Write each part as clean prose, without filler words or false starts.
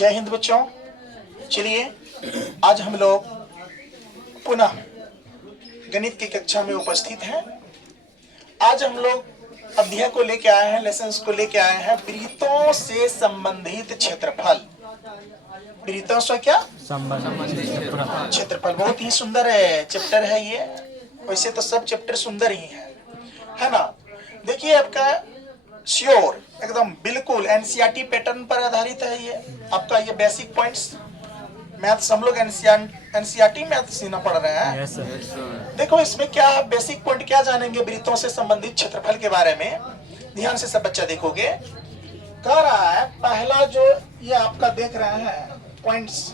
जय हिंद बच्चों। चलिए आज हम लोग पुनः गणित की कक्षा में उपस्थित हैं। आज हम लोग अध्याय को लेके आए हैं, लेसन्स को लेके आए हैं वृत्तों से संबंधित क्षेत्रफल। वृत्तों से क्या संबंधित क्षेत्रफल। बहुत ही सुंदर है चैप्टर है ये। वैसे तो सब चैप्टर सुंदर ही है ना। देखिए आपका श्योर एकदम बिल्कुल एनसीईआरटी पैटर्न पर आधारित है ये आपका। ये बेसिक पॉइंट्स मैथ्स हम लोग एनसीईआरटी मैथ्स ना पढ़ रहे हैं। yes, sir. देखो इसमें क्या बेसिक पॉइंट क्या जानेंगे वृत्तों से संबंधित क्षेत्रफल के बारे में। ध्यान से सब बच्चा देखोगे। कह रहा है पहला जो ये आपका देख रहे हैं पॉइंट्स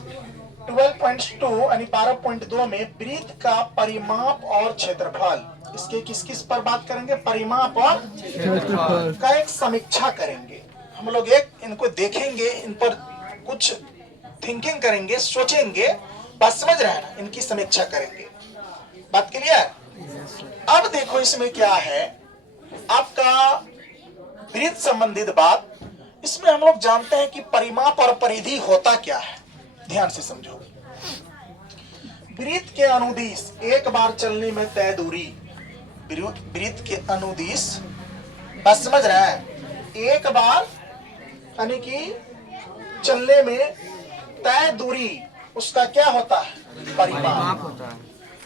12.2 यानी 12.2 में वृत्त का परिमाप और क्षेत्रफल। इसके किस किस पर बात करेंगे? परिमाप और क्षेत्रफल का एक समीक्षा करेंगे हम लोग। एक इनको देखेंगे, इन पर कुछ थिंकिंग करेंगे, सोचेंगे, बात समझ रहे हैं ना। इनकी समीक्षा करेंगे। बात क्लियर? अब देखो इसमें क्या है आपका वृत्त संबंधित बात। इसमें हम लोग जानते हैं कि परिमाप और परिधि होता क्या है। ध्यान से समझो। वृत्त के अनुदिश एक बार चलने में तय दूरी। वृत्त के अनुदिश बात समझ रहे हैं? एक बार यानी कि चलने में तय दूरी उसका क्या होता है? परिमाप होता है,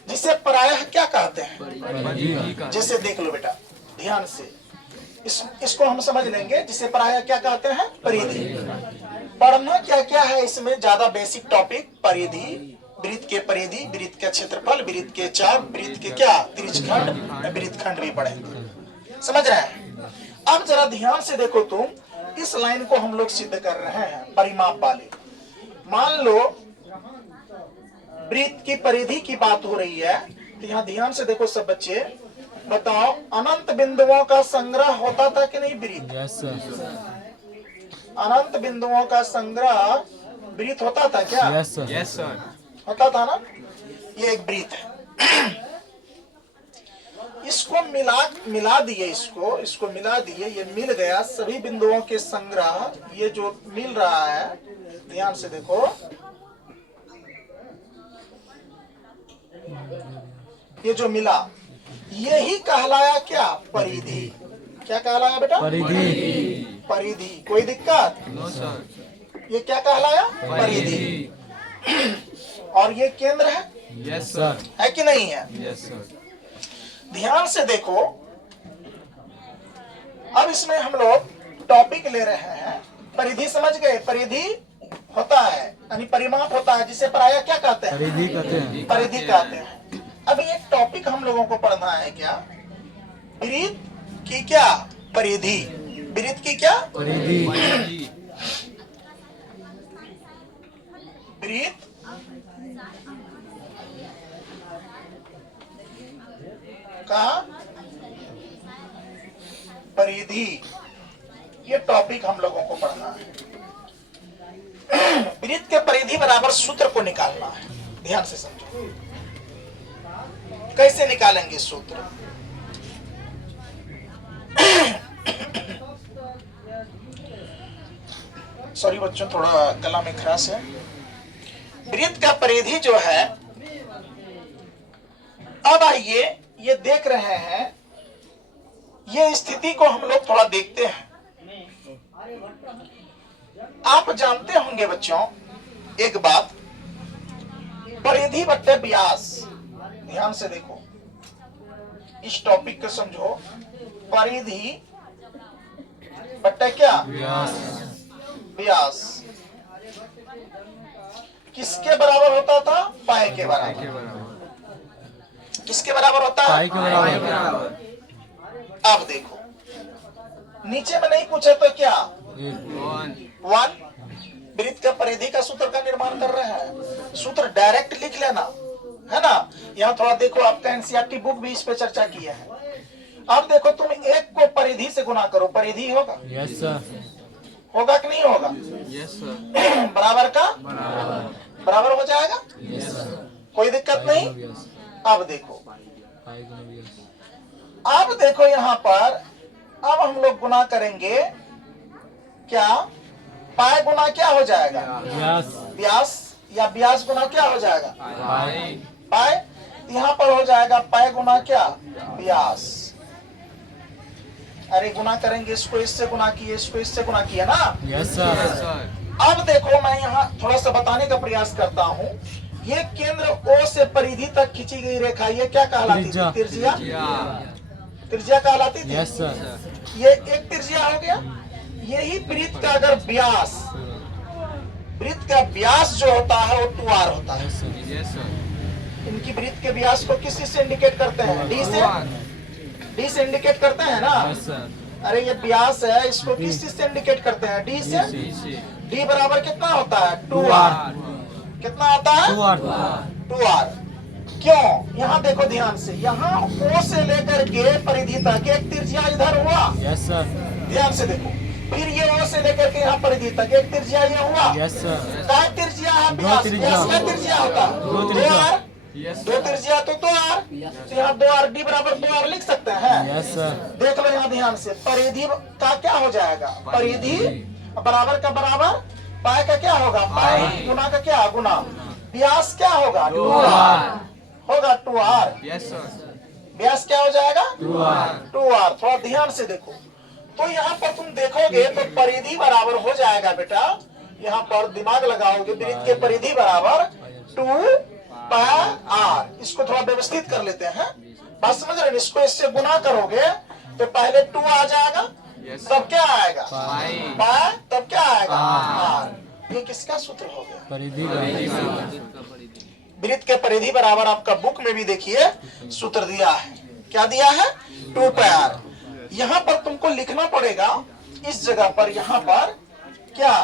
जिसे प्रायः क्या कहते हैं? जैसे देख लो बेटा ध्यान से, इसको हम समझ लेंगे। जिसे प्रायः क्या कहते हैं? परिधि। पढ़ना क्या क्या है इसमें, ज्यादा बेसिक टॉपिक परिधि, वृत्त के परिधि, वृत्त का क्षेत्रफल, वृत्त के चाप, वृत्त के क्या त्रिज्यखंड, वृत्तखंड भी पढ़ेंगे। समझ रहे हैं? अब जरा ध्यान से देखो तुम, इस लाइन को हम लोग सिद्ध कर रहे हैं परिमाप वाले। मान लो वृत्त की परिधि की बात हो रही है, तो यहाँ ध्यान से देखो सब बच्चे। बताओ अनंत बिंदुओं का संग्रह होता था कि नहीं वृत्त? yes, अनंत बिंदुओं का संग्रह वृत्त होता था क्या? yes, yes, sir. होता था ना। ये एक वृत्त है। इसको मिला दिए, इसको मिला दिए, ये मिल गया सभी बिंदुओं के संग्रह। ये जो मिल रहा है ध्यान से देखो, ये जो मिला यही कहलाया क्या? परिधि। क्या कहलाया बेटा? परिधि। परिधि। कोई दिक्कत? No, sir. ये क्या कहलाया? परिधि। और ये केंद्र है? Yes, sir. है कि नहीं है? Yes, sir. ध्यान से देखो। अब इसमें हम लोग टॉपिक ले रहे हैं परिधि। समझ गए? परिधि होता है यानी परिमाप होता है, जिसे प्रायः क्या कहते हैं? परिधि कहते हैं। परिधि कहते हैं। अब एक टॉपिक हम लोगों को पढ़ना है क्या? वृत्त की क्या? परिधि। वृत्त की क्या? परिधि। वृत्त का परिधि, ये टॉपिक हम लोगों को पढ़ना है। वृत्त के परिधि बराबर सूत्र को निकालना है। ध्यान से समझो। कैसे निकालेंगे सूत्र? सॉरी बच्चों, थोड़ा गला में खराश है। वृत्त का परिधि जो है, अब आइए ये देख रहे हैं, ये स्थिति को हम लोग थोड़ा देखते हैं। आप जानते होंगे बच्चों एक बात, परिधि बट्टे व्यास। ध्यान से देखो, इस टॉपिक को समझो। परिधि बट्टे क्या? व्यास किसके बराबर होता था? पाई के बराबर। किसके बराबर होता है? पाई के बराबर। अब देखो नीचे में नहीं पूछे तो क्या? 1। वृत्त का परिधि का सूत्र का निर्माण कर रहे हैं। सूत्र डायरेक्ट लिख लेना है ना। यहाँ थोड़ा देखो, आपका एनसीईआरटी बुक भी इस पे चर्चा किया है। अब देखो तुम एक को परिधि से गुना करो, परिधि होगा? yes, sir. होगा कि नहीं होगा? Yes, sir. बराबर का बराबर हो जाएगा। Yes, sir. कोई दिक्कत नहीं। अब देखो, पाई गुना व्यास। अब देखो यहाँ पर, अब हम लोग गुना करेंगे क्या? पाए गुना क्या हो जाएगा? व्यास व्यास, या व्यास गुना क्या हो जाएगा? पाई पाए। यहाँ पर हो जाएगा पाए गुना क्या? व्यास। अरे गुना करेंगे, इसको इससे गुना किए, इसको इससे गुना किया ना। यस सर अब देखो मैं यहाँ थोड़ा सा बताने का प्रयास करता हूँ। ये केंद्र O से परिधि तक खींची गई रेखा, ये क्या कहलाती थी? त्रिज्या। त्रिज्या। त्रिज्या कहलाती थी। यस सर ये एक त्रिज्या हो गया। यही वृत्त का अगर व्यास, वृत्त का व्यास जो होता है वो 2r होता है। यस सर इनकी वृत्त के व्यास को किस चीज से इंडिकेट करते हैं? डी से। डी से इंडिकेट करते हैं ना। यस सर अरे ये व्यास है, इसको किस चीज से इंडिकेट करते हैं? डी से। डी बराबर कितना होता है? 2r। कितना आता है? 2r। क्यों? यहाँ देखो ध्यान से, यहाँ O से लेकर के परिधि तक एक त्रिज्या इधर हुआ। यस सर ध्यान से देखो, फिर ये O से लेकर के यहाँ परिधि तक एक त्रिज्या ये हुआ। यस सर क्या त्रिज्या है? दो व्यास। त्रिज्या। व्यास का त्रिज्या होता है दो त्रिज्या। 2r। दो त्रिज्या तो 2r, तो यहाँ 2r, डी बराबर 2r लिख सकते हैं। यस सर देख लो यहाँ ध्यान से, परिधि का क्या हो जाएगा? परिधि बराबर का बराबर, पाए का क्या होगा? पाए गुना का क्या? गुना। व्यास क्या होगा? 2r होगा। 2r। यस सर व्यास क्या हो जाएगा? 2r। थोड़ा ध्यान से देखो, तो यहाँ पर तुम देखोगे तो परिधि बराबर हो जाएगा बेटा, यहाँ पर दिमाग लगाओगे, वृत्त के परिधि बराबर 2r। इसको थोड़ा व्यवस्थित कर लेते हैं, बात समझ रहे हैं? इसको इससे गुना करोगे तो पहले 2 आ जाएगा, तब क्या आएगा? पाए, तब क्या आएगा? r। ये किसका सूत्र हो गया? परिधि वृत्त के परिधि बराबर आपका बुक में भी देखिए सूत्र दिया है। क्या दिया है? 2πr। यहाँ पर तुमको लिखना पड़ेगा इस जगह पर, यहाँ पर क्या,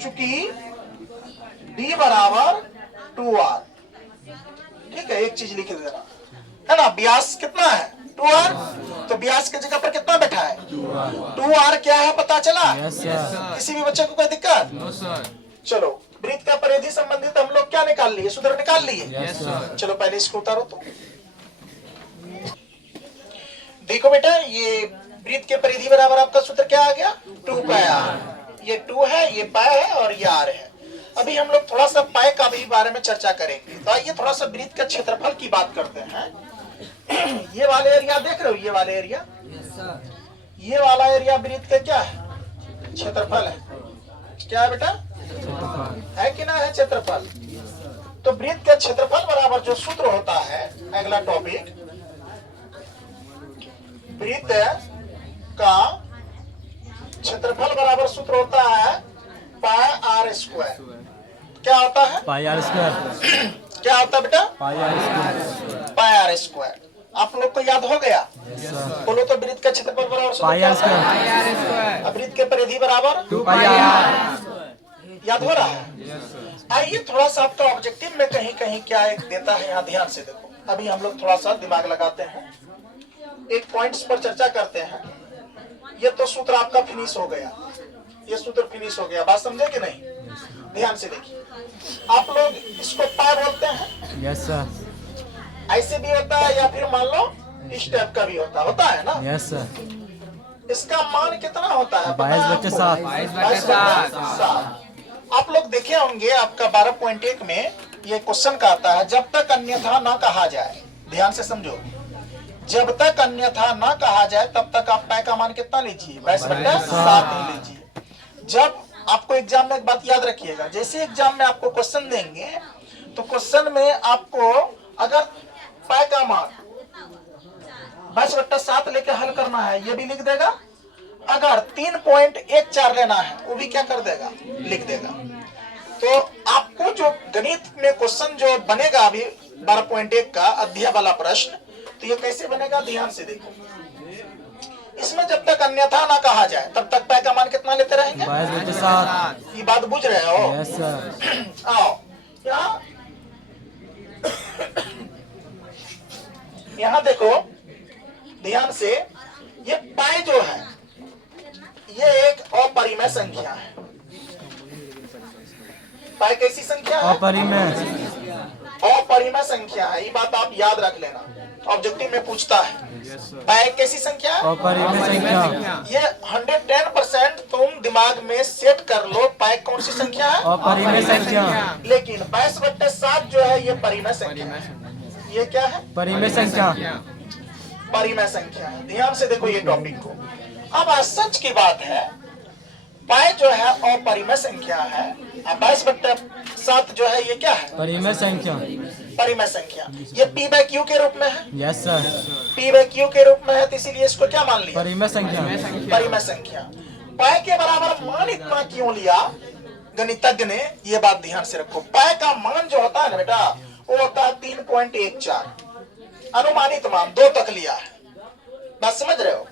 चूंकि d बराबर 2r, ठीक है, एक चीज लिख देना है ना। व्यास कितना है? 2r, तो व्यास की जगह पर कितना बैठा है? 2r। क्या है पता चला? यस सर किसी भी बच्चे को कोई दिक्कत? नो सर चलो, वृत्त का परिधि संबंधित हम लोग क्या निकाल लिए? सूत्र निकाल लिए। यस सर चलो पहले इसको उतारो तो। देखो बेटा, ये वृत्त के परिधि बराबर आपका सूत्र क्या आ गया? 2πr। ये 2 है, ये पाए है और ये r है। अभी हम लोग थोड़ा सा पाए का भी बारे में चर्चा करेंगे। तो आइए थोड़ा सा वृत्त का क्षेत्रफल की बात करते हैं। ये वाले एरिया देख रहे हो? ये वाले एरिया, ये वाला एरिया वृत्त का क्या है? क्षेत्रफल है। क्या है बेटा? है कि ना है? क्षेत्रफल। तो वृत्त का क्षेत्रफल बराबर जो सूत्र होता है, अगला टॉपिक, वृत्त का क्षेत्रफल बराबर सूत्र होता है पाई r स्क्वायर। क्या होता है? Pi are square. क्या होता है बेटा? Pi are square. Pi r square. आप लोग को याद हो गया? बोलो तो, वृत्त का क्षेत्रफल बराबर सूत्र पाई क्या आर होता है? स्क्वायर। अब वृत्त के परिधि बराबर 2 पाई आर। याद हो रहा है? आइए थोड़ा सा आपका ऑब्जेक्टिव में कहीं कहीं क्या एक देता है, यहाँ ध्यान से देखो। अभी हम लोग थोड़ा सा दिमाग लगाते हैं, एक पॉइंट्स पर चर्चा करते हैं। ये तो सूत्र आपका फिनिश हो गया, ये सूत्र फिनिश हो गया, बात समझे कि नहीं? ध्यान से देखिए, आप लोग इसको पाई बोलते हैं, यस सर ऐसे भी होता है, या फिर मान लो इस टाइप का भी होता है ना। यस सर इसका मान कितना होता है? 22/7। 22/7। आप लोग देखे होंगे आपका 12.1 में ये क्वेश्चन का आता है, जब तक अन्यथा ना कहा जाए। ध्यान से समझो, जब तक अन्यथा ना कहा जाए तब तक आप पाई का मान कितना लीजिए? 22/7 ही लीजिए। जब आपको एग्जाम में एक बात याद रखिएगा, जैसे एग्जाम में आपको क्वेश्चन देंगे तो क्वेश्चन में आपको अगर पाई का मान 22/7 लेके हल करना है, ये भी लिख देगा। अगर 3.14 लेना है, वो भी क्या कर देगा? लिख देगा। तो आपको जो गणित में क्वेश्चन जो बनेगा अभी 12.1 का अध्याय वाला प्रश्न, तो ये कैसे बनेगा? ध्यान से देखो, इसमें जब तक अन्यथा ना कहा जाए तब तक पाई का मान कितना लेते रहेंगे? 22/7। ये बात बुझ रहे हो? यस सर आओ यहाँ देखो ध्यान से, ये पाई जो है ये एक अपरिमेय संख्या है। पाई कैसी संख्या है? अपरिमेय। अपरिमेय संख्या है, ये बात आप याद रख लेना। ऑब्जेक्टिव में पूछता है पाई एक कैसी संख्या है? अपरिमेय संख्या। ये 110% तुम दिमाग में सेट कर लो, पाई कौन सी संख्या है? अपरिमेय संख्या। लेकिन 22/7 जो है ये परिमेय संख्या है। ये क्या है? परिमेय संख्या। परिमेय संख्या है। ध्यान से देखो ये टॉपिक को। अब सच की बात है, पाई जो है अपरिमेय संख्या है, 22/7 जो है ये क्या है? परिमेय संख्या। परिमेय संख्या। ये p/q के रूप में है। Yes sir. p/q के रूप में है, तो इसीलिए इसको क्या मान लिया? परिमेय संख्या। परिमेय संख्या। पाई के बराबर मान इतना क्यों लिया गणितज्ञ ने? ये बात ध्यान से रखो। पाई का मान जो होता है ना बेटा, वो होता है 3.14। अनुमानित मान 2 तक लिया है, बात समझ रहे हो?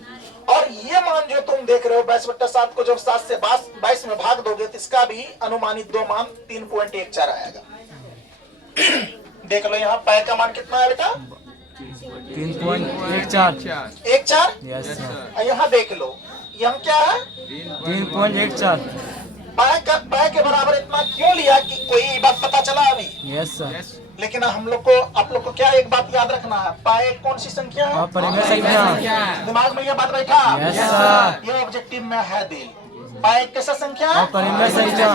और ये मान जो तुम देख रहे हो 22/7 को जब 7 से 22 में भाग दोगे तो इसका भी अनुमानित 2 मान 3.14 आएगा। देख लो यहाँ पाई का मान कितना है बेटा? 3.14। 14। Yes sir. और यहाँ देख लो, यहाँ क्या है? 3.14। पाई के बराबर इतना क्यों लिया कि कोई बात पता चला अभी? Yes sir. लेकिन हम लोग को, आप लोग को क्या एक बात याद रखना है, पाई कौन सी संख्या है? अपरिमेय संख्या। दिमाग में ये बात बैठा? Yes sir. ये ऑब्जेक्टिव में है दिल। पाई कैसा संख्या है? अपरिमेय संख्या।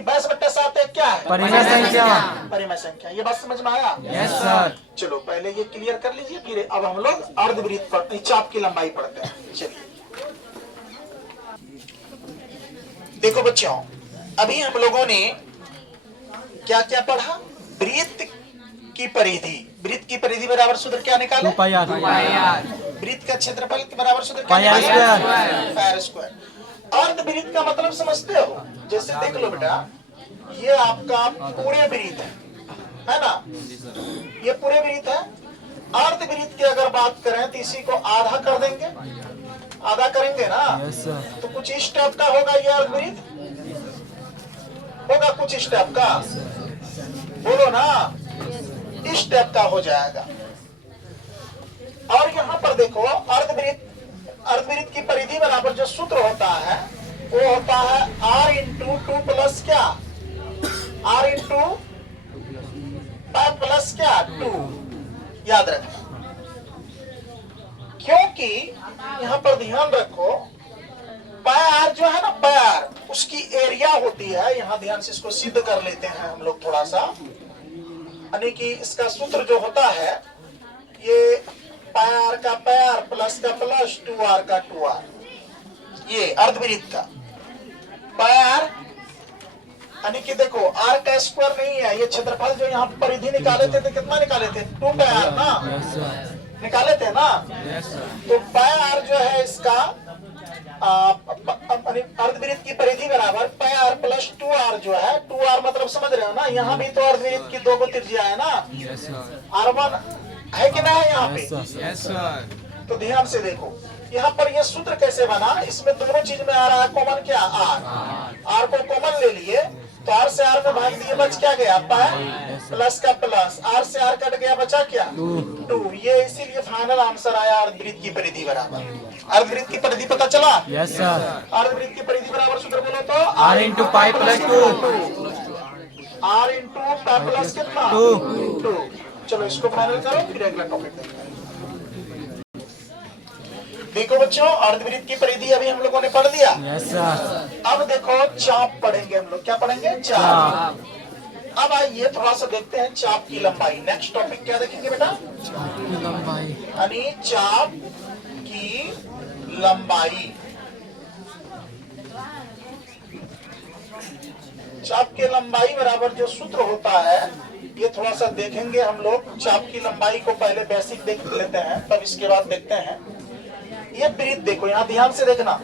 22/7 एक क्या है? परिमेय संख्या। परिमेय संख्या। ये बात समझ में आया? Yes sir. चलो पहले ये क्लियर कर लीजिए, फिर अब हम लोग अर्धवृत्त पढ़ते, चाप की लंबाई पढ़ते हैं। चलिए देखो बच्चों, अभी हम लोगों ने क्या क्या पढ़ा? वृत्त की परिधि। वृत्त की परिधि बराबर सूत्र क्या निकाले? 2πr। वृत्त का क्षेत्रफल के बराबर सूत्र क्या पाई आर निकाले? पाई आर स्क्वायर। अर्धवृत्त का मतलब समझते हो? जैसे देख लो बेटा, ये आपका पूरे वृत्त है ना, ये पूरे वृत्त है। अर्धवृत्त की अगर बात करें तो इसी को आधा कर देंगे, आधा करेंगे ना, यस सर। तो कुछ इस टाइप का होगा। ये अर्धवृत्त होगा कुछ इस टाइप का, बोलो ना, इस टाइप का हो जाएगा। और यहाँ पर देखो अर्धवृत्त की परिधि बराबर जो सूत्र होता है वो होता है r इंटू 2 प्लस क्या? r इंटू प्लस क्या? 2। याद रखना, क्योंकि यहाँ पर ध्यान रखो, पाई आर जो है ना, पाई आर उसकी एरिया होती है। यहाँ ध्यान से इसको सिद्ध कर लेते हैं हम लोग थोड़ा सा, यानी कि इसका सूत्र जो होता है ये पाई आर का पाई आर प्लस का प्लस 2r का 2r। ये अर्धवृत्त का पाई आर, यानी कि देखो r का स्क्वायर नहीं है, ये क्षेत्रफल जो यहाँ परिधि निकाले थे तो कितना निकाले थे? 2 पाई आर ना, निकाले थे ना। तो पाई आर जो है इसका अर्धवृत्त की परिधि बराबर पाई आर प्लस 2r जो है, 2r मतलब समझ रहे हो ना, यहाँ भी तो अर्धवृत्त की 2 त्रिज्या है ना, r1 है कि ना है यहाँ पे? Yes sir. तो ध्यान से देखो यहाँ पर ये सूत्र कैसे बना? इसमें दोनों चीज में आ रहा है कॉमन क्या? r को कॉमन ले लिए तो r से r में भाग दिए, बच क्या गया? पाई प्लस का प्लस, r से r कट गया, बचा क्या? 2। ये इसीलिए फाइनल आंसर आया अर्धवृत्त की परिधि बराबर। अर्धवृत्त की परिधि पता चला? Yes sir. अर्धवृत्त की परिधि बराबर सूत्र बोलो तो r into pi plus 2। r into pi plus कितना? 2। चलो इसको फाइनल करो, फिर अगला टॉपिक देखते हैं। देखो बच्चों, अर्धवृत्त की परिधि अभी हम लोगों ने पढ़ दिया। Yes sir. अब देखो चाप पढ़ेंगे हम लोग। क्या पढ़ेंगे? चाप। अब आइए थोड़ा सा देखते हैं चाप की लंबाई। नेक्स्ट टॉपिक क्या देखेंगे बेटा? लंबाई। यानी चाप की लंबाई। चाप की लंबाई बराबर जो सूत्र होता है ये थोड़ा सा देखेंगे हम लोग। चाप की लंबाई को पहले बेसिक देख लेते हैं, तब इसके बाद देखते हैं। ये वृत्त देखो, यहाँ ध्यान से देखना।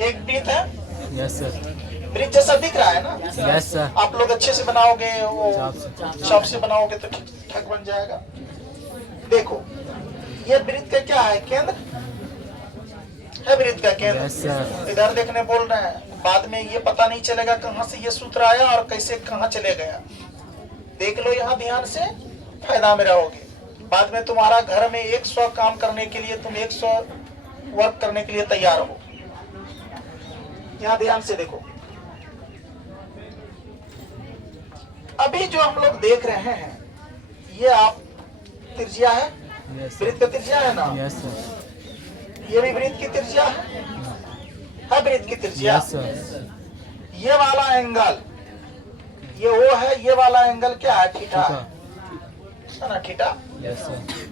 एक वृत्त है, यस सर। वृत्त जैसा दिख रहा है ना? Yes sir. आप लोग अच्छे से बनाओगे, वो चाप चाप से बनाओगे तो ठीक ठाक बन जाएगा। देखो ये वृत्त का क्या है? केंद्र है, वृत्त का केंद्र। Yes sir. इधर देखने बोल रहे हैं, बाद में ये पता नहीं चलेगा कहां से ये सूत्र आया और कैसे कहां चले गया। देख लो यहाँ ध्यान से, फायदा में रहोगे। बाद में तुम्हारा घर में 100 काम करने के लिए तुम 100 वर्क करने के लिए तैयार हो। यहाँ ध्यान से देखो, अभी जो हम लोग देख रहे हैं ये आप त्रिज्या है, यस वृत्त का त्रिज्या है ना, यस सर ये भी वृत्त की त्रिज्या है वृत्त की त्रिज्या। यस सर ये वाला एंगल ये वो है, ये वाला एंगल क्या है, थीटा है ना, थीटा। यस सर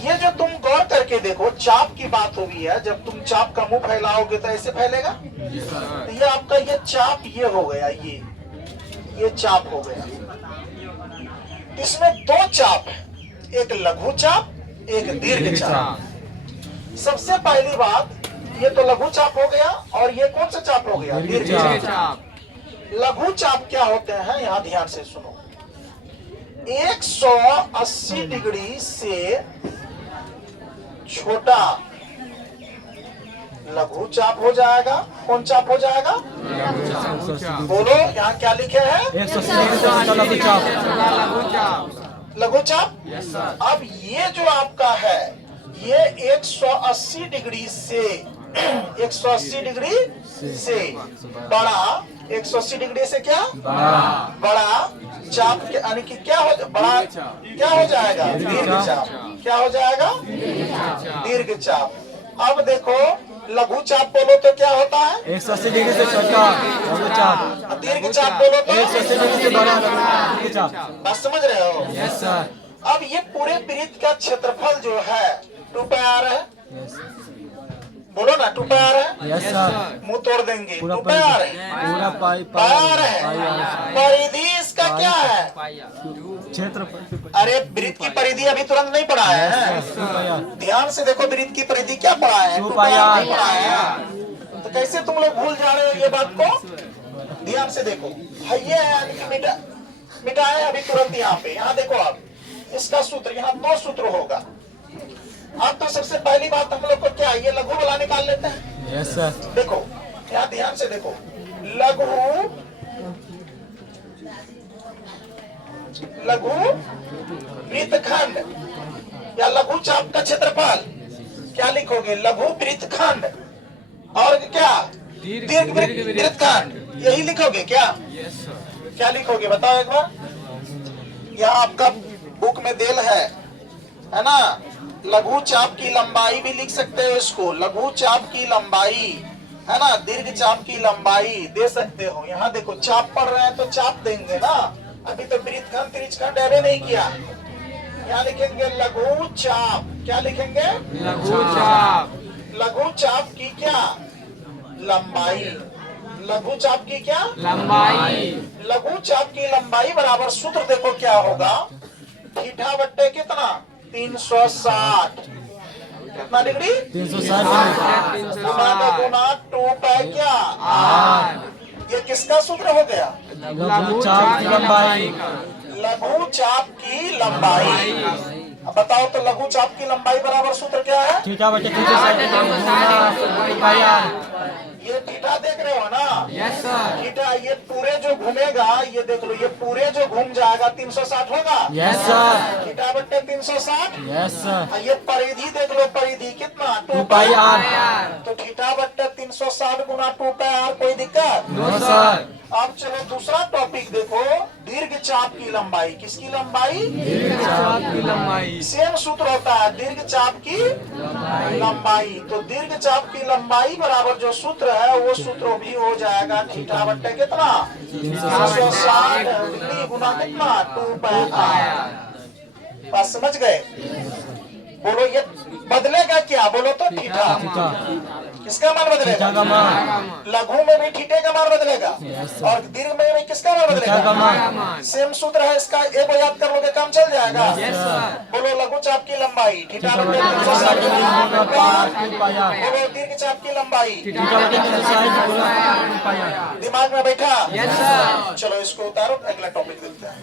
ये जो तुम गौर करके देखो, चाप की बात होगी है, जब तुम चाप का मुंह फैलाओगे तो ऐसे फैलेगा। तो ये आपका ये चाप ये हो गया, ये चाप हो गया। इसमें दो चाप है, एक लघु चाप, एक दीर्घ चाप। सबसे पहली बात, ये तो लघु चाप हो गया और ये कौन सा चाप हो गया, दीर्घ चाप। लघु चाप क्या होते हैं, यहाँ ध्यान से सुनो। 180 डिग्री से छोटा लघु चाप हो जाएगा। कौन चाप हो जाएगा, बोलो यहाँ क्या लिखे हैं, 180 लघु चाप लघु चाप। अब ये जो आपका है ये 180 डिग्री से 180 डिग्री से बड़ा, 180 डिग्री से क्या बड़ा चाप यानी कि क्या हो, बड़ा क्या हो जाएगा, दीर्घ चाप। क्या हो जाएगा, दीर्घ चाप। अब देखो लघु चाप बोलो तो क्या होता है, 180 डिग्री से छोटा लघु चाप। दीर्घ चाप बोलो तो 180 डिग्री से बड़ा दीर्घ चाप। बात समझ रहे हो। यस सर अब ये पूरे वृत्त का क्षेत्रफल जो है 2 पाई r है। यस बोलो ना 2 पाई r है। यस सर मुंह तोड़ देंगे, पूरा 2 पाई r है, पूरा पाई r है। परिधि इसका क्या है, क्षेत्र अरे वृत्त की परिधि अभी तुरंत नहीं पढ़ा है। ध्यान से देखो, वृत्त की परिधि क्या पढ़ा है, 2 पाई r नहीं पढ़ा है। तो कैसे तुम लोग भूल जा रहे हो ये बात को। ध्यान से देखो, ये मिटाए अभी तुरंत यहाँ पे। यहाँ देखो आप, इसका सूत्र यहाँ 2 सूत्र होगा। अब तो सबसे पहली बात हम लोग को क्या, ये लघु वाला निकाल लेते हैं। यस सर देखो यहाँ ध्यान से देखो, लघु वृत्तखंड या लघु चाप का क्षेत्रफल क्या लिखोगे, लघु वृत्तखंड और क्या, दीर्घ वृत्तखंड, यही लिखोगे क्या, क्या लिखोगे बताओ एक बार। यहाँ आपका बुक में देल है ना, लघु चाप की लंबाई भी लिख सकते हो इसको, लघु चाप की लंबाई है ना, दीर्घ चाप की लंबाई दे सकते हो। यहाँ देखो चाप पढ़ रहे हैं तो चाप देंगे ना, अभी तो वृत्तखंड त्रिज्यखंड अरे नहीं किया। यहाँ लिखेंगे लघु चाप, क्या लिखेंगे, लघु चाप लघु चाप की क्या लंबाई, लघु चाप की क्या लंबाई। लघु चाप की लंबाई बराबर सूत्र देखो क्या होगा, थीटा बट्टे कितना 360, कितना डिग्री 360 गुना 2 पाई क्या r। ये किसका सूत्र हो गया, लघु चाप की लंबाई। लघु चाप की लंबाई। अब बताओ तो लघु चाप की लंबाई बराबर सूत्र क्या है, थीटा बटे 360 पाई r। ये थीटा देख रहे हो ना, यस सर थीटा ये पूरे जो घूमेगा, ये देख लो, ये पूरे जो घूम जाएगा 360 होगा। यस सर थीटा बट्टे 360। यस सर ये परिधि देख लो, परिधि कितना 2 पाई r। तो थीटा बट्टे 360 गुना 2 पाई r, कोई दिक्कत। नो सर अब चलो दूसरा टॉपिक देखो, दीर्घ चाप की लंबाई। किसकी लंबाई, दीर्घ चाप की लंबाई। सेम सूत्र होता है, दीर्घ चाप की लंबाई। तो दीर्घ चाप की लंबाई बराबर जो सूत्र है वो सूत्र भी हो जाएगा थीटा बट्टे कितना 360 डिग्री गुना कितना 2 पाई r। बात समझ गए। बोलो ये बदलेगा क्या, बोलो तो थीटा। किसका मान बदलेगा, थीटा का मान। लघु में भी थीटे का मान बदलेगा और दीर्घ में भी किसका मान थीटा का बदलेगा, मान। सेम सूत्र है इसका, एक को याद कर लोगे काम चल जाएगा। बोलो लघु चाप की लंबाई थीटा बटे 360 बोलो दीर्घ चाप की लंबाई थीटा बटे 360 पाई r। दिमाग में बैठा। चलो इसको उतारो, अगला टॉपिक देखते हैं।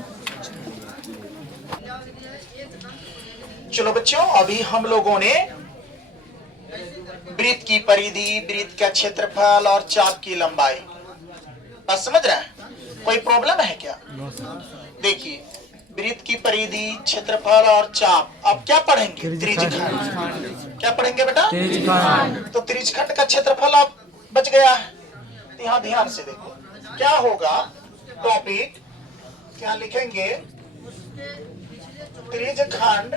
चलो बच्चों, अभी हम लोगों ने वृत्त की परिधि, वृत्त का क्षेत्रफल और चाप की लंबाई। बात समझ रहे हैं? कोई प्रॉब्लम है क्या? देखिए, वृत्त की परिधि, क्षेत्रफल और चाप। अब क्या पढ़ेंगे? त्रिज्यखंड। क्या पढ़ेंगे बेटा? त्रिज्यखंड। तो त्रिज्यखंड का क्षेत्रफल अब बच गया है। तो यहाँ ध्यान से देखो क्या होगा। टॉपिक क्या लिखेंगे? त्रिज्यखंड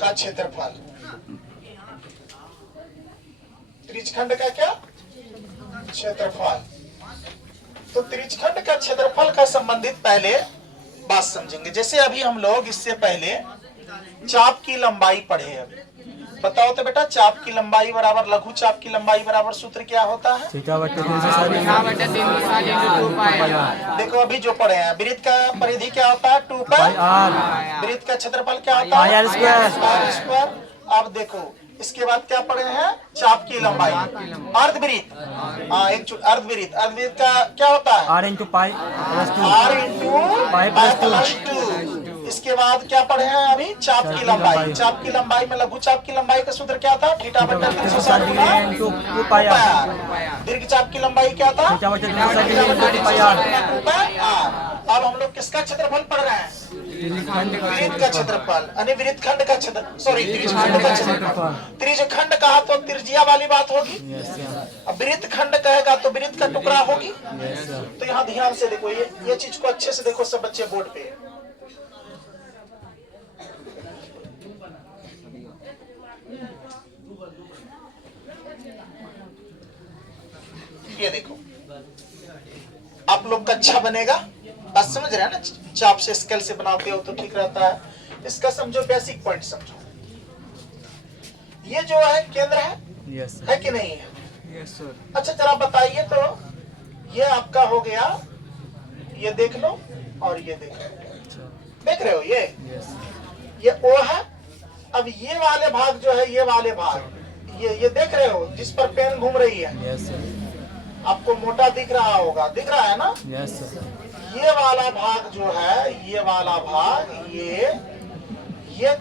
का क्षेत्रफल। त्रिज्यखंड का क्या? क्षेत्रफल। तो त्रिज्यखंड का क्षेत्रफल का संबंधित पहले बात समझेंगे। जैसे अभी हम लोग इससे पहले चाप की लंबाई पढ़े। अब बताओ तो बेटा, चाप की लंबाई बराबर लघु चाप की लंबाई बराबर सूत्र क्या होता है? देखो अभी जो पढ़े हैं, वृत्त का परिधि क्या होता है? 2 पाई r। वृत्त का क्षेत्रफल क्या होता है? r square. अब देखो इसके बाद क्या पढ़े हैं? चाप की लंबाई। अर्धवृत्त, हाँ एक अर्धवृत्त। अर्धवृत्त का क्या होता है? r into pi plus 2। इसके बाद क्या पढ़े हैं अभी? चाप की लंबाई। चाप की लंबाई में लघु चाप की लंबाई का सूत्र क्या था? थीटा बटा 360 गुना। दीर्घ चाप की लंबाई क्या था? थीटा बटा 360 r। अब हम लोग किसका क्षेत्रफल पढ़ रहे हैं? वृत्त का क्षेत्रफल, यानी वृत्तखंड का क्षेत्र, सॉरी त्रिज्यखंड का क्षेत्रफल। त्रिज्यखंड कहा तो त्रिज्या वाली बात होगी। अब वृत्तखंड कहेगा तो वृत्त का टुकड़ा होगी। तो यहाँ ध्यान से देखो, ये चीज को अच्छे से देखो सब बच्चे बोर्ड पे। ये देखो आप लोग का अच्छा बनेगा। बात समझ रहे हैं ना? चाप से स्केल से बनाते हो तो ठीक रहता है। इसका समझो बेसिक पॉइंट समझो। ये जो है केंद्र है कि नहीं है? अच्छा जरा बताइए तो, ये आपका हो गया, ये देख लो और ये देख लो। देख रहे हो ये O है। अब ये वाले भाग जो है, ये वाले भाग, ये देख रहे हो जिस पर पेन घूम रही है? आपको मोटा दिख रहा होगा, दिख रहा है ना? ये वाला भाग जो है, ये वाला भाग, ये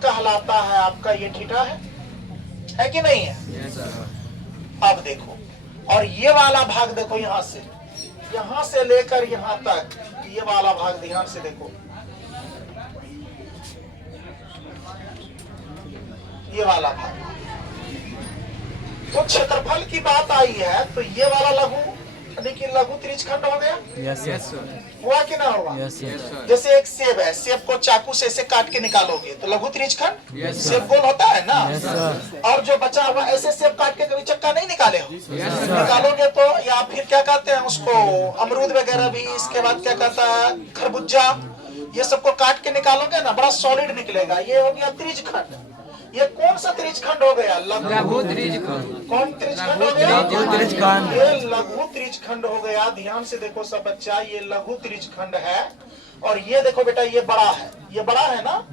कहलाता है आपका, ये थीटा है कि नहीं है? अब देखो, और ये वाला भाग देखो, यहां से लेकर यहां तक, ये वाला भाग ध्यान से देखो, ये वाला भाग। तो क्षेत्रफल की बात आई है तो ये वाला लघु, यानी कि लघु त्रिज्यखंड हो गया। हुआ कि ना हुआ? जैसे एक सेब है, सेब को चाकू से ऐसे काट के निकालोगे तो लघु त्रिज्यखंड। सेब गोल होता है ना? और जो बचा हुआ ऐसे सेब काट के कभी चक्का नहीं निकाले हो? निकालोगे तो, या फिर क्या कहते हैं उसको, अमरूद वगैरह भी, इसके बाद क्या कहता है खरबूजा, ये सबको काट के निकालोगे ना, बड़ा सॉलिड निकलेगा। ये हो गया त्रिज्यखंड। ये कौन सा त्रिज्यखंड हो गया? लघु त्रिज्यखंड। कौन त्रिज्यखंड हो गया? ये लघु त्रिज्यखंड हो गया। ध्यान से देखो सब बच्चा, ये लघु त्रिज्यखंड है। और ये देखो बेटा, ये बड़ा है, ये बड़ा है ना?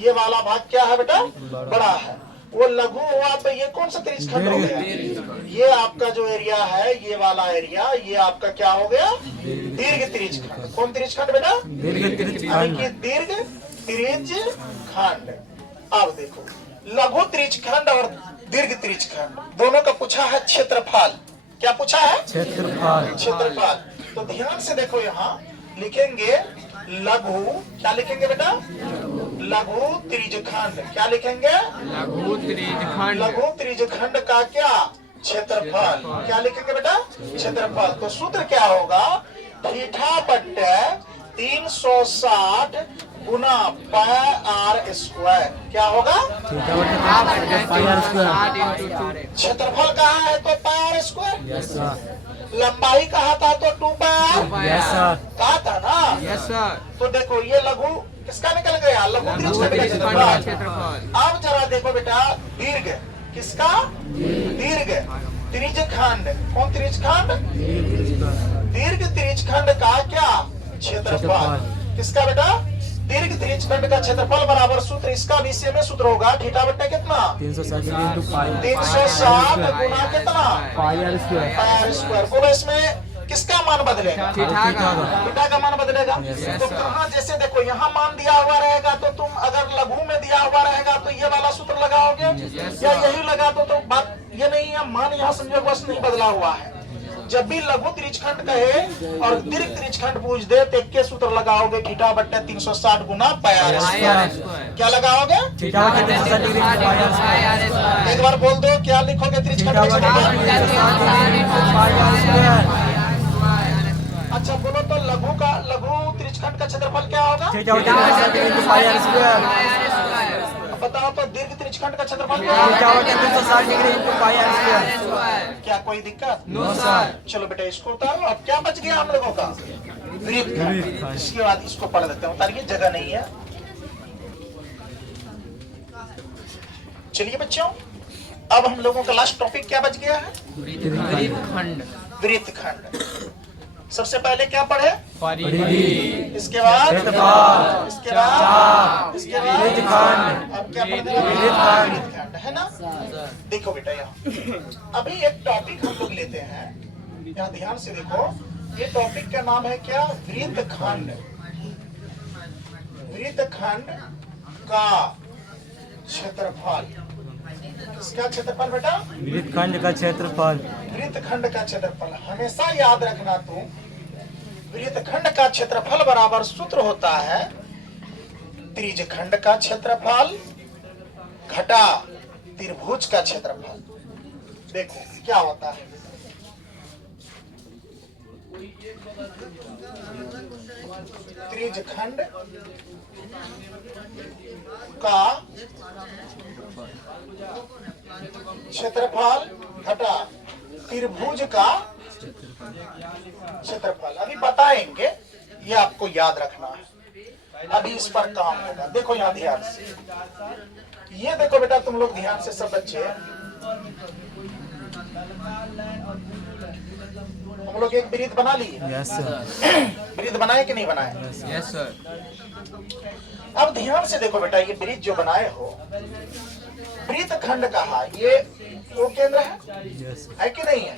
ये वाला भाग क्या है बेटा? बड़ा है। वो लघु हुआ तो ये कौन सा त्रिज्यखंड हो गया? ये आपका जो एरिया है, ये वाला एरिया, ये आपका क्या हो गया? दीर्घ त्रिज्यखंड। कौन त्रिज्यखंड बेटा? दीर्घ त्रिज्यखंड। अब देखो, लघु त्रिज्यखंड और दीर्घ त्रिज्यखंड दोनों का पूछा है क्षेत्रफल। क्या पूछा है? क्षेत्रफल। तो ध्यान से देखो, यहाँ लिखेंगे लघु, क्या लिखेंगे बेटा? लघु त्रिज्यखंड। क्या लिखेंगे? लघु त्रिज्यखंड का क्या? क्षेत्रफल। क्या लिखेंगे बेटा? क्षेत्रफल। तो सूत्र क्या होगा? थीटा बटे 360 गुना पाई r स्क्वायर। क्या होगा? क्षेत्रफल कहा है तो पाई r स्क्वायर। लंबाई कहा था तो 2 पाई r कहा था ना? तो देखो ये लघु किसका निकल गया? लघु त्रिज्यखंड का क्षेत्रफल। अब जरा देखो बेटा, दीर्घ किसका? दीर्घ त्रिज्यखंड। कौन त्रिज्यखंड? दीर्घ त्रिज्यखंड का क्या? क्षेत्रफल। किसका बेटा? दीर्घ त्रिज्यखंड का क्षेत्रफल बराबर सूत्र, इसका भी सेम सूत्र होगा, थीटा बटे कितना? 360 गुना कितना? पाई r स्क्वायर। बोलो इसमें किसका मान बदलेगा? थीटा का। थीटा का मान बदलेगा। तो कहाँ जैसे देखो यहाँ मान दिया हुआ रहेगा तो तुम अगर लघु में दिया हुआ रहेगा तो ये वाला सूत्र लगाओगे या यही लगा दो तो बात ये नहीं है। मान यहाँ संयोगवश नहीं बदला हुआ है। जब भी लघु त्रिज्यखंड कहे और दीर्घ त्रिज्यखंड पूछ दे तो एक के सूत्र लगाओगे थीटा बट्टे 360 गुना पाई आर स्क्वायर। क्या लगाओगे? थीटा बटे 360 degree into pi are square. एक बार बोल दो क्या लिखोगे त्रिज्यखंड थीटा के बटे क्षेत्रफल? 360 degree into pi are square. अच्छा बोलो तो लघु त्रिज्यखंड का क्षेत्रफल क्या होगा? थीटा बटे 360 degree into pi are square. बताओ तो दीर्घ त्रिज्यखंड का क्षेत्रफल क्या होगा? थीटा बटे 360 degree into pi are square. क्या कोई दिक्कत? No sir. चलो बेटा इसको उतारो। अब क्या बच गया हम लोगों का? वृत्त। इसके बाद इसको पढ़ देते हैं। उतारिए, जगह नहीं है। चलिए बच्चों, अब हम लोगों का लास्ट टॉपिक क्या बच गया है? वृत्तखंड। सबसे पहले क्या पढ़े? इसके बाद इसके बाद इसके बाद अब क्या पढ़ते हैं? वृत्तखंड है ना। देखो बेटा यहाँ अभी एक टॉपिक हम लोग लेते हैं, यहाँ ध्यान से देखो। ये टॉपिक का नाम है क्या? वृत्तखंड। वृत्तखंड का क्षेत्रफल। किसका क्षेत्रफल बेटा? वृत्तखंड का क्षेत्रफल। वृत्तखंड का क्षेत्रफल हमेशा याद रखना तुम। वृत्तखंड का क्षेत्रफल बराबर सूत्र होता है त्रिज्यखंड का क्षेत्रफल घटा त्रिभुज का क्षेत्रफल। देखो क्या होता है। त्रिज्यखंड का क्षेत्रफल घटा त्रिभुज का क्षेत्रफल। अभी बताएंगे, ये आपको याद रखना है। अभी इस पर काम होगा। देखो यहाँ ध्यान से, ये देखो बेटा तुम लोग ध्यान से सब बच्चे। हम लोग एक वृत्त बना लिए। Yes sir. वृत्त बनाए कि नहीं बनाए? Yes sir. अब ध्यान से देखो बेटा, ये वृत्त जो बनाए हो वृत्तखंड कहा, ये वो केंद्र है कि नहीं है?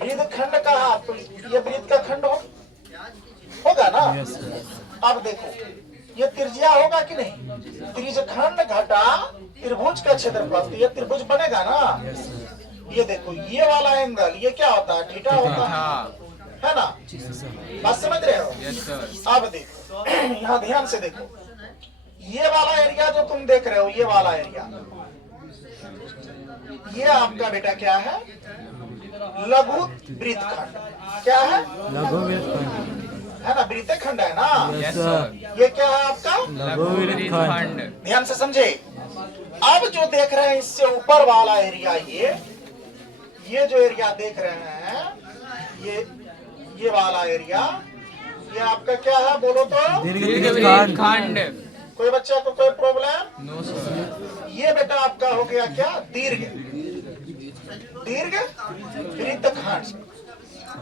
वृत्तखंड कहा तो ये वृत्त का खंड होगा ना। अब देखो ये त्रिज्या होगा कि नहीं? त्रिज्यखंड घटा त्रिभुज का क्षेत्रफल, तो ये त्रिभुज बनेगा ना। ये देखो ये वाला एंगल ये क्या होता है? थीटा होता है ना। बात समझ रहे हो? अब देखो यहाँ ध्यान से देखो, ये वाला एरिया जो तुम देख रहे हो, ये वाला एरिया, ये आपका बेटा क्या है? लघु वृत्तखंड। क्या है? लघु वृत्तखंड है ना। वृत्तखंड है ना। Yes sir. ये क्या है आपका? लघु वृत्तखंड। ध्यान से समझे। अब जो देख रहे हैं इससे ऊपर वाला एरिया, ये जो एरिया देख रहे हैं, ये वाला एरिया, ये आपका क्या है? बोलो तो। दीर्घ वृत्तखंड। कोई बच्चा को कोई प्रॉब्लम? No sir. ये बेटा आपका हो गया क्या? दीर्घ वृत्तखंड।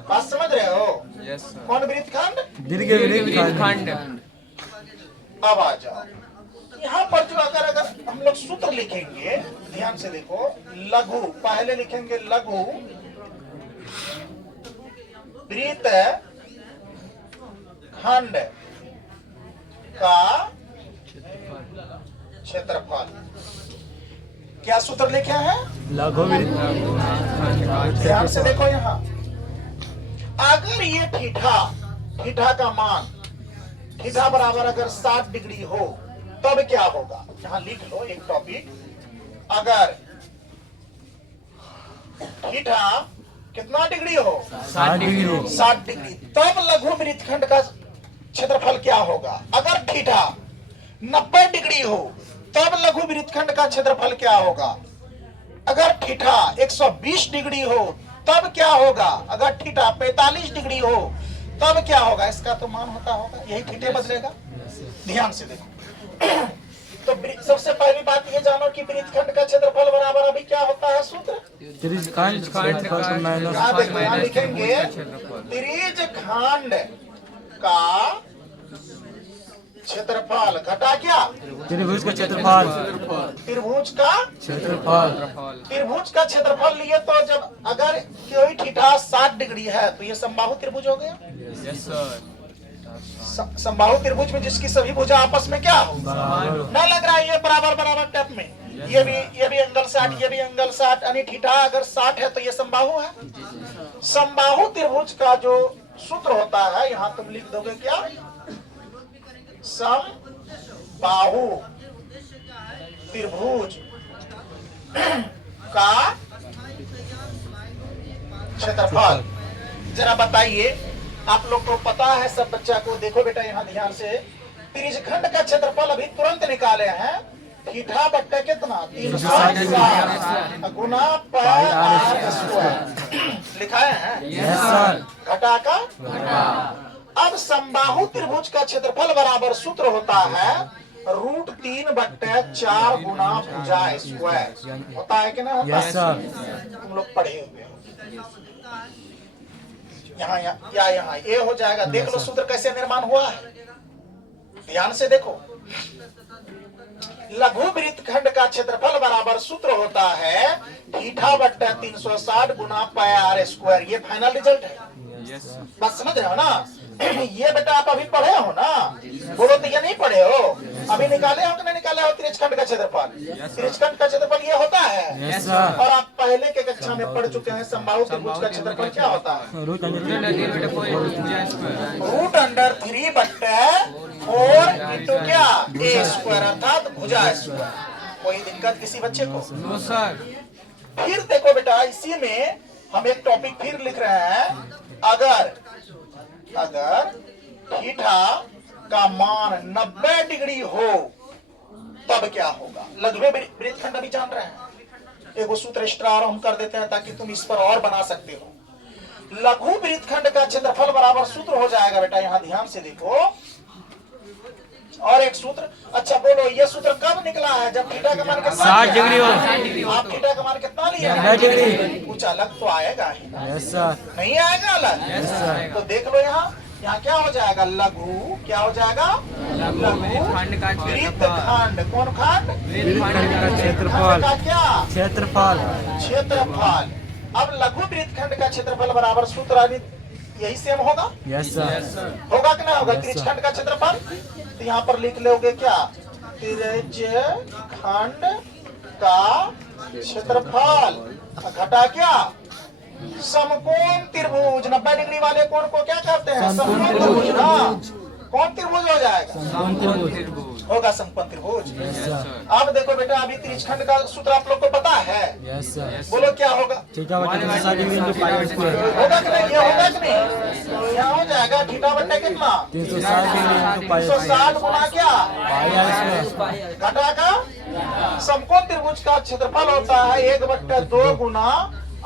बात समझ रहे हो? Yes sir. कौन वृत्तखंड? दीर्घ वृत्तखंड। अब आ जाओ यहाँ पर जो अगर हम लोग सूत्र लिखेंगे, ध्यान से देखो। लघु पहले लिखेंगे, लघु वृत्तखंड का क्षेत्रफल। क्या सूत्र लिखे हैं? लघु वृत्तखंड। ध्यान से देखो यहाँ, अगर ये थीटा का मान, थीटा बराबर अगर 60 डिग्री हो तब क्या होगा? यहाँ लिख लो एक टॉपिक। अगर थीटा कितना डिग्री हो? 60 डिग्री। 60 डिग्री, तब लघु वृत्तखंड का क्षेत्रफल क्या होगा? अगर थीटा 90 डिग्री हो तब लघु वृत्तखंड का क्षेत्रफल क्या होगा? अगर थीटा 120 डिग्री हो तब क्या होगा? अगर थीटा 45 डिग्री हो तब क्या होगा? इसका तो मान होता होगा, यही थीटे बदलेगा। ध्यान से देखो। तो सबसे पहली बात ये जानो कि वृत्तखंड का क्षेत्रफल बराबर अभी क्या होता है? सूत्र त्रिज्यखंड क्षेत्रफल माइनस। देखो यहाँ लिखेंगे त्रिज्यखंड का क्षेत्रफल घटा क्या? त्रिभुज का क्षेत्रफल। त्रिभुज का क्षेत्रफल। त्रिभुज का क्षेत्रफल लिए तो जब अगर कोई थीटा 60 डिग्री है तो ये समबाहु त्रिभुज हो गया। Yes sir. समबाहु त्रिभुज में जिसकी सभी भुजा आपस में क्या हो, ना लग रहा है ये बराबर बराबर टाइप में, ये भी एंगल 60, ये भी एंगल 60, यानी थीटा अगर 60 है तो ये समबाहु है। समबाहु त्रिभुज का जो सूत्र होता है यहाँ तुम लिख दोगे क्या? समबाहु त्रिभुज का क्षेत्रफल। जरा बताइए, आप लोग को पता है, सब बच्चा को देखो बेटा यहाँ ध्यान से, त्रिज्यखंड का क्षेत्रफल अभी तुरंत निकाले हैं, थीटा बट्टा कितना? 360 गुना पाई आर स्क्वायर लिखाए हैं। Yes sir. घटा का अब समबाहु त्रिभुज का क्षेत्रफल बराबर सूत्र होता है √3/4 गुना भुजा स्क्वायर। होता है कि ना होता यस है? सर। तुम लोग पढ़े हुए हो। यहाँ यहाँ ये हो जाएगा। देख लो सूत्र कैसे निर्माण हुआ है, ध्यान से देखो। लघु वृत्तखंड का क्षेत्रफल बराबर सूत्र होता है थीटा बट्टा 360 गुना पाई आर स्क्वायर। ये फाइनल रिजल्ट है। बस समझ रहे हो ना? ये बेटा आप अभी पढ़े हो ना? बोलो तो ये नहीं पढ़े हो? अभी निकाले हो कि नहीं निकाले हो? त्रिज्यखंड का क्षेत्रफल, त्रिज्यखंड का क्षेत्रफल ये होता है। Yes sir. और आप पहले के कक्षा में पढ़ चुके हैं समबाहु त्रिभुज का क्षेत्रफल क्या होता है? √3/4 इंटू क्या? a स्क्वायर अर्थात भुजा स्क्वायर। कोई दिक्कत किसी बच्चे को? No sir. फिर देखो बेटा, इसी में हम एक टॉपिक फिर लिख रहे हैं। अगर थीटा का मान 90 डिग्री हो तब क्या होगा? लघु वृत्तखंड अभी जान रहे हैं। एक सूत्र एक्स्ट्रा हम कर देते हैं ताकि तुम इस पर और बना सकते हो। लघु वृत्तखंड का क्षेत्रफल बराबर सूत्र हो जाएगा बेटा, यहाँ ध्यान से देखो। और एक सूत्र, अच्छा बोलो, ये सूत्र कब निकला है? जब थीटा का मान कितना? 60 डिग्री हो। आप थीटा का मान कितना लिए? 90 डिग्री। कुछ अलग तो आएगा ही। Yes sir. नहीं आएगा अलग? Yes sir. तो देख लो यहाँ क्या हो जाएगा? लघु क्या हो जाएगा? लघु वृत्तखंड। कौन खंड? वृत्तखंड का क्षेत्रफल। का क्या? क्षेत्रफल। क्षेत्रफल। अब लघु वृत्तखंड का क्षेत्रफल बराबर सूत्र यही सेम होगा। Yes sir. होगा कि नहीं होगा? त्रिज्यखंड का क्षेत्रफल तो यहाँ पर लिख लोगे क्या? त्रिज्यखंड का क्षेत्रफल घटा क्या? समकोण त्रिभुज। 90 डिग्री वाले कोण को क्या कहते हैं? समकोण त्रिभुज ना। कौन त्रिभुज हो जाएगा? होगा समकोण त्रिभुज। अब देखो बेटा, अभी त्रिज्यखंड का सूत्र आप लोग को पता है। Yes sir. बोलो क्या होगा? थीटा बट्टा 360 degree into pi are square. होगा कि नहीं? ये होगा कि नहीं? यहाँ हो जाएगा थीटा बट्टा कितना? 360 डिग्री इंटू पाई आर 360 गुना क्या? पाई आर स्क्वायर। घटा का समकोण त्रिभुज का क्षेत्रफल होता है 1/2 गुना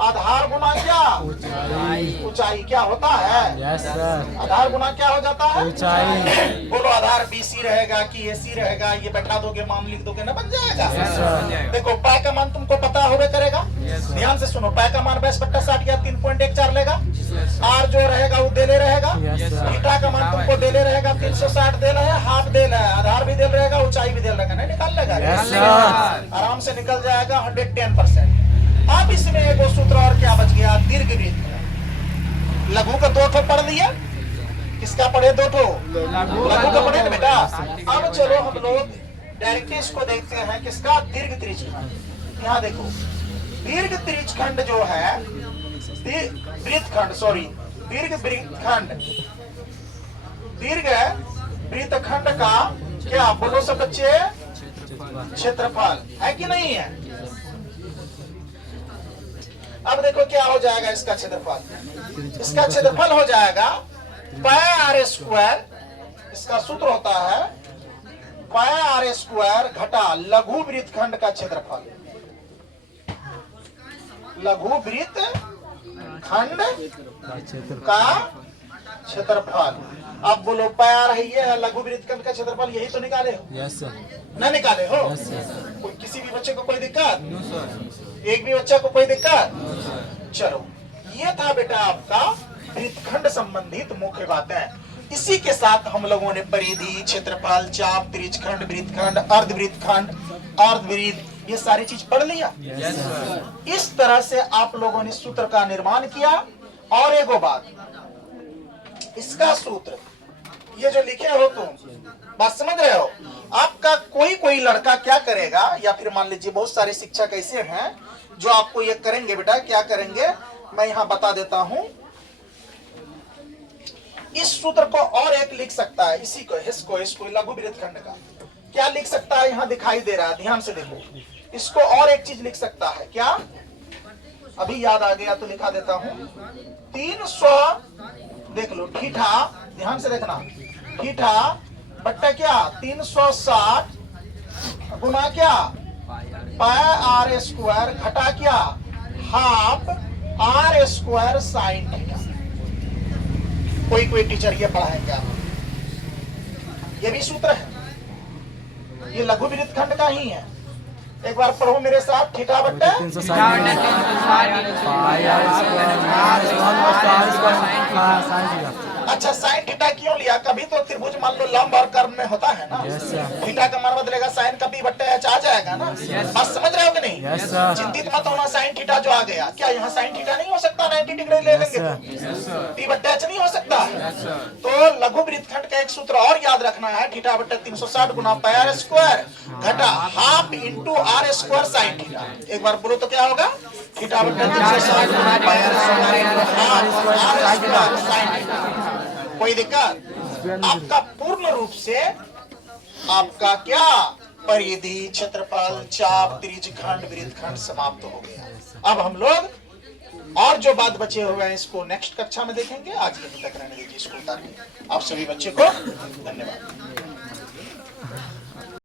आधार गुना क्या? ऊंचाई। क्या होता है? Yes sir. आधार गुना क्या हो जाता है? ऊंचाई। बोलो, आधार BC रहेगा कि AC रहेगा? ये बैठा दोगे, मान लिख दोगे ना, बन जाएगा। देखो पाई का मान तुमको पता होगा करेगा। ध्यान से सुनो, पाई का मान 20/60 या 3.14 लेगा। R जो रहेगा वो देले रहेगा। थीटा का मान तुमको देले रहेगा 360 देल है, हाफ देल है, आधार भी देल रहेगा, ऊंचाई भी देल रहेगा। नहीं निकाल लेगा? आराम से निकल जाएगा 110%। अब इसमें एक सूत्र और क्या बच गया? दीर्घवृत्त। लघु का 2 ठो पढ़ दिया, किसका पढ़े? 2 ठो लघु का पढ़े ना बेटा। अब चलो हम लोग डायरेक्टली इसको देखते हैं, किसका? दीर्घ त्रिज्यखंड। यहाँ देखो, दीर्घ त्रिज्यखंड जो है, वृत्तखंड सॉरी दीर्घ वृत्तखंड, दीर्घ वृत्तखंड का क्या? बोलो सब बच्चे, क्षेत्रफल है कि नहीं है? अब देखो क्या हो जाएगा इसका क्षेत्रफल। इसका क्षेत्रफल हो जाएगा पाई आर स्क्वायर। इसका सूत्र होता है पाई आर स्क्वायर घटा लघु वृत्तखंड का क्षेत्रफल। लघु वृत्तखंड का क्षेत्रफल। अब बोलो पाई आर है, ये है लघु वृत्तखंड का क्षेत्रफल, यही तो निकाले हो? Yes sir. ना निकाले हो? किसी भी बच्चे को कोई दिक्कत? एक भी बच्चा को कोई दिक्कत? चलो, ये था बेटा आपका वृत्तखंड संबंधित मुख्य बातें। इसी के साथ हम लोगों ने परिधि, क्षेत्रफल, चाप, त्रिज्यखंड, वृत्तखंड, अर्धवृत्तखंड, अर्धवृत्त, ये सारी चीज पढ़ लिया। इस तरह से आप लोगों ने सूत्र का निर्माण किया। और एगो बात, इसका सूत्र ये जो लिखे हो तुम, बात समझ रहे हो? आपका कोई लड़का क्या करेगा, या फिर मान लीजिए बहुत सारे शिक्षक ऐसे हैं जो आपको ये करेंगे, बेटा क्या करेंगे मैं यहां बता देता हूं। इस सूत्र को और एक लिख सकता है, इसी को इसको लघु वृत्तखंड का क्या लिख सकता है, यहां दिखाई दे रहा है, ध्यान से देखो। इसको और एक चीज लिख सकता है, क्या अभी याद आ गया तो लिखा देता हूं। 300 देख लो, ठीठा, ध्यान से देखना, ठीठा बट्टा क्या 360 गुना क्या पाई आर स्क्वायर घटा क्या half are square sine theta. कोई टीचर ये पढ़ाएंगे आप, ये भी सूत्र है, ये लघु वृत्तखंड का ही है। एक बार पढ़ो मेरे साथ, थीटा बट्टा 360। अच्छा, साइन थीटा क्यों लिया? कभी तो त्रिभुज मान लो लंब और कर्म में होता है ना, थीटा का मान बदलेगा, साइन का पी बट्टा एच आ जाएगा ना। बात समझ रहे हो कि नहीं? चिंतित मत होना, साइन थीटा जो आ गया, क्या यहाँ साइन थीटा नहीं हो सकता? 90 डिग्री ले लेंगे तो पी बट्टा एच नहीं हो सकता? तो लघु वृत्तखंड का एक सूत्र और याद रखना है, थीटा बट्टा 360 गुना पाई आर स्क्वायर घटा half into R square sine theta. एक बार बोलो तो क्या होगा? थीटा बट्टा 360 गुना pi are square half are square sine theta. कोई दिक्कत? आपका पूर्ण रूप से आपका क्या परिधि, क्षेत्रफल, चाप, त्रिज्यखंड, वृत्तखंड समाप्त हो गया। अब हम लोग और जो बात बचे हुए हैं इसको नेक्स्ट कक्षा में देखेंगे। आज यहीं तक रहने दीजिए, स्कूल तक। आप सभी बच्चे को धन्यवाद।